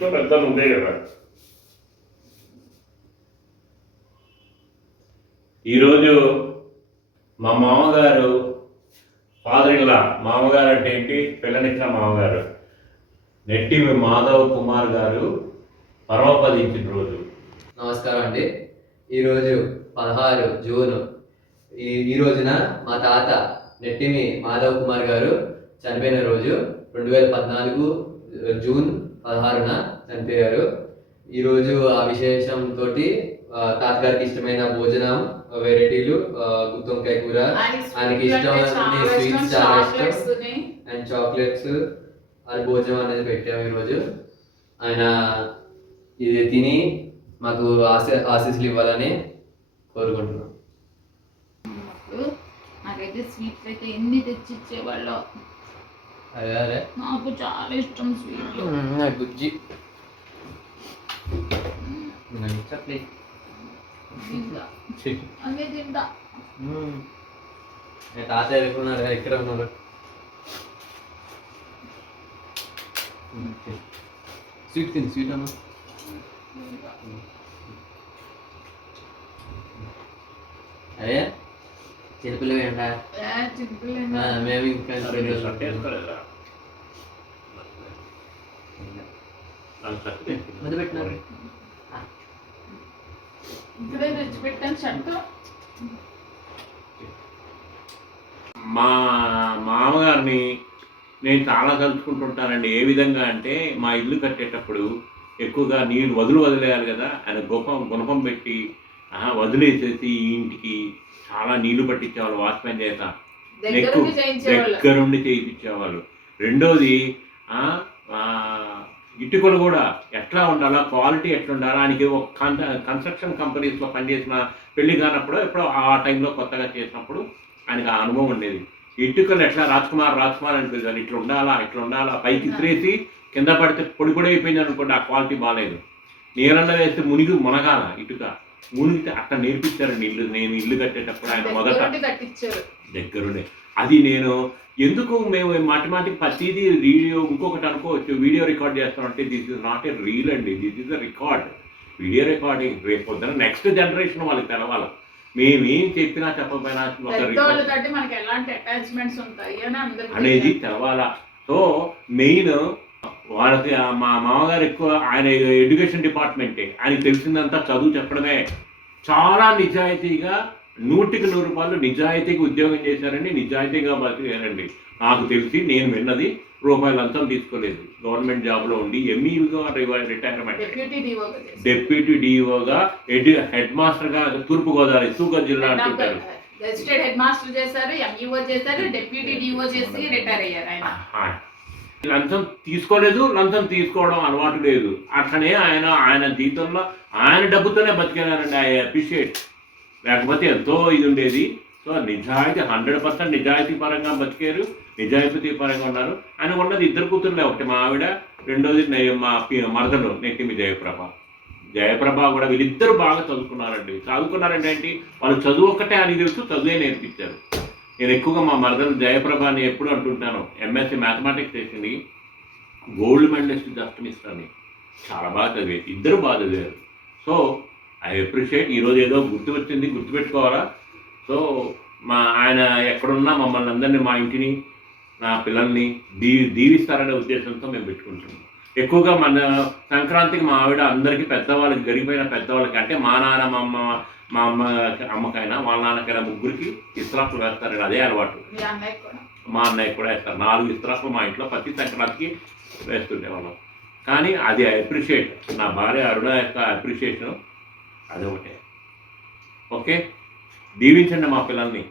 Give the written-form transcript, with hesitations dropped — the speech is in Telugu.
వయసులో పెద్ద నువ్వే కదా. ఈరోజు మా మామగారు ఫాదర్ ఇన్ లా, మామగారు అంటే ఏంటి, పిల్లనిచ్చిన మామగారు నెట్టి మాధవ్ కుమార్ గారు పరమపదించిన రోజు. నమస్కారం అండి. ఈరోజు 16 జూన్. ఈ రోజున మా తాత నెట్టిమి మాధవ్ కుమార్ గారు చనిపోయిన రోజు. 2014 జూన్ 16న చనిపోయారు. ఈరోజు ఆ విశేషంతో తాతగారికి ఇష్టమైన భోజనం వెరైటీలు, గుత్తి వంకాయ కూర, ఆయనకి ఇష్టమైన స్వీట్స్ చాలా ఇష్టం, అండ్ చాక్లెట్స్, అది భోజనం అనేది పెట్టాము ఈరోజు. ఆయన ఇది తిని మాకు ఆశీస్సులు ఇవ్వాలని కోరుకుంటున్నాం. నాకైతే స్వీట్స్ అయితే ఎన్ని తెచ్చి ఇచ్చేవాళ్ళు. అదే నాకు చాలా ఇష్టం స్వీట్లు. బుజ్జి అదే తింటా. తాతయ్య ఎక్కడున్నారు? ఇక్కడ ఉన్నారు. స్వీట్ తిని స్వీట్ అమ్మా. అదే చిరుపులు వేయండి. మేము ఇంకా ముందు పెట్టినారు. ఇక్కడే తెచ్చిపెట్టాను షర్టు. మా మామగారిని నేను చాలా తలుచుకుంటుంటానండి. ఏ విధంగా అంటే, మా ఇల్లు కట్టేటప్పుడు ఎక్కువగా నీరు వదిలేయాలి కదా, ఆయన గుణపం పెట్టి వదిలేసేసి ఈ ఇంటికి చాలా నీళ్లు పట్టించేవాళ్ళు వాచ్మెన్ చేత, దగ్గరుండి చేయించేవాళ్ళు. రెండోది ఇటుకలు కూడా ఎట్లా ఉండాలా, క్వాలిటీ ఎట్లా ఉండాలా, ఆయనకి ఒక కన్స్ట్రక్షన్ కంపెనీస్లో పనిచేసిన, పెళ్లి కానప్పుడు ఎప్పుడో ఆ టైంలో కొత్తగా చేసినప్పుడు ఆయనకు ఆ అనుభవం ఉండేది. ఇటుకలు ఎట్లా రాజ్కుమార్ అని పిలిచారు, ఇట్లా ఉండాలా, పైకి ఇసిరేసి కింద పడితే పొడి అయిపోయింది అనుకోండి, ఆ క్వాలిటీ బాగాలేదు. నీళ్ళల్లో వేస్తే మునగాల ఇటుక, మునిగితే అట్లా నేర్పించారండి. నేను ఇల్లు కట్టేటప్పుడు ఆయన మొదట దగ్గరుండే. అది నేను ఎందుకు మేము మాటిమాటికి ప్రతిదీ ఇంకొకటి అనుకోవచ్చు, వీడియో రికార్డ్ చేస్తామంటే this is not a reel అండి, this is a record, video recording. రేపు పొద్దున నెక్స్ట్ జనరేషన్ వాళ్ళకి తెలవాలి. మేమేం చెప్పినా చెప్పకపోయినా అనేది తెలవాలా. సో మెయిన్ వాళ్ళకి మా మామగారు ఎక్కువ, ఆయన ఎడ్యుకేషన్ డిపార్ట్మెంటే, ఆయనకి తెలిసిందంతా చదువు చెప్పడమే. చాలా నిజాయితీగా 100కి 100 రూపాయలు నిజాయితీగా ఉద్యోగం చేశారండి, నిజాయితీగా బతికారండి. నాకు తెలిసి నేను విన్నది రూపాయలంతా తీసుకోలేదు. గవర్నమెంట్ జాబ్లో ఉండి ఎంఈగా రిటైర్మెంట్, డెప్యూటీ డిఓగా, హెడ్ మాస్టర్గా తూర్పుగోదావరి సూగర్ జిల్లా అంటుంటారు. హెడ్ మాస్టర్ చేశారు, ఎంఈఓ చేశారు, డెప్యూటీ డిఓ చేసి రిటైర్ అయ్యారు. లంచం తీసుకోలేదు, లంచం తీసుకోవడం అలవాటు లేదు. అట్లనే ఆయన జీవితంలో ఆయన డబ్బుతోనే బతికేనారండి. I appreciate. లేకపోతే ఎంతో ఇది ఉండేది. సో నిజాయితీ 100% నిజాయితీ పరంగా బతికారు, నిజాయితీ పరంగా ఉన్నారు. ఆయన ఉన్నది 2 కూతుర్లే, ఒకటి మా ఆవిడ, రెండోది మా మరదలు నెట్టిమి జయప్రభ కూడా. వీళ్ళిద్దరూ బాగా చదువుకున్నారంటే ఏంటి, వాళ్ళు చదువు ఒక్కటే అని తెలుసు, చదువే నేర్పించారు. నేను ఎక్కువగా మా మరదలు జయప్రభ అని ఎప్పుడు అంటుంటాను. ఎంఎస్సీ మ్యాథమెటిక్స్ చేసింది, గోల్డ్ మెడలిస్ట్ జస్ట్ మిస్ అని, చాలా బాగా చదివేది. ఇద్దరు బాగా చదివారు. So I appreciate. ఈరోజు ఏదో గుర్తుపెట్టుకోవాలా. సో ఆయన ఎక్కడున్నా మమ్మల్ని అందరినీ, మా ఇంటిని, నా పిల్లల్ని దీవిస్తారనే ఉద్దేశంతో మేము పెట్టుకుంటున్నాం. ఎక్కువగా మన సంక్రాంతికి మా ఆవిడ అందరికీ పెద్దవాళ్ళకి, గడిపోయిన పెద్దవాళ్ళకి, అంటే మా నాన్న, మా అమ్మకైనా వాళ్ళ నాన్నకైనా ముగ్గురికి ఇస్త్రాకులు వేస్తారు. అదే అలవాటు. మా అన్నయ్య కూడా వేస్తారు. 4 ఇస్త్రాకులు మా ఇంట్లో ప్రతి సంక్రాంతికి వేస్తుండేవాళ్ళం. కానీ అది అప్రిషియేట్. నా భార్య అరుణ యొక్క అప్రిషియేషన్ అదొకటే. ఓకే, దీవించండి మా పిల్లల్ని.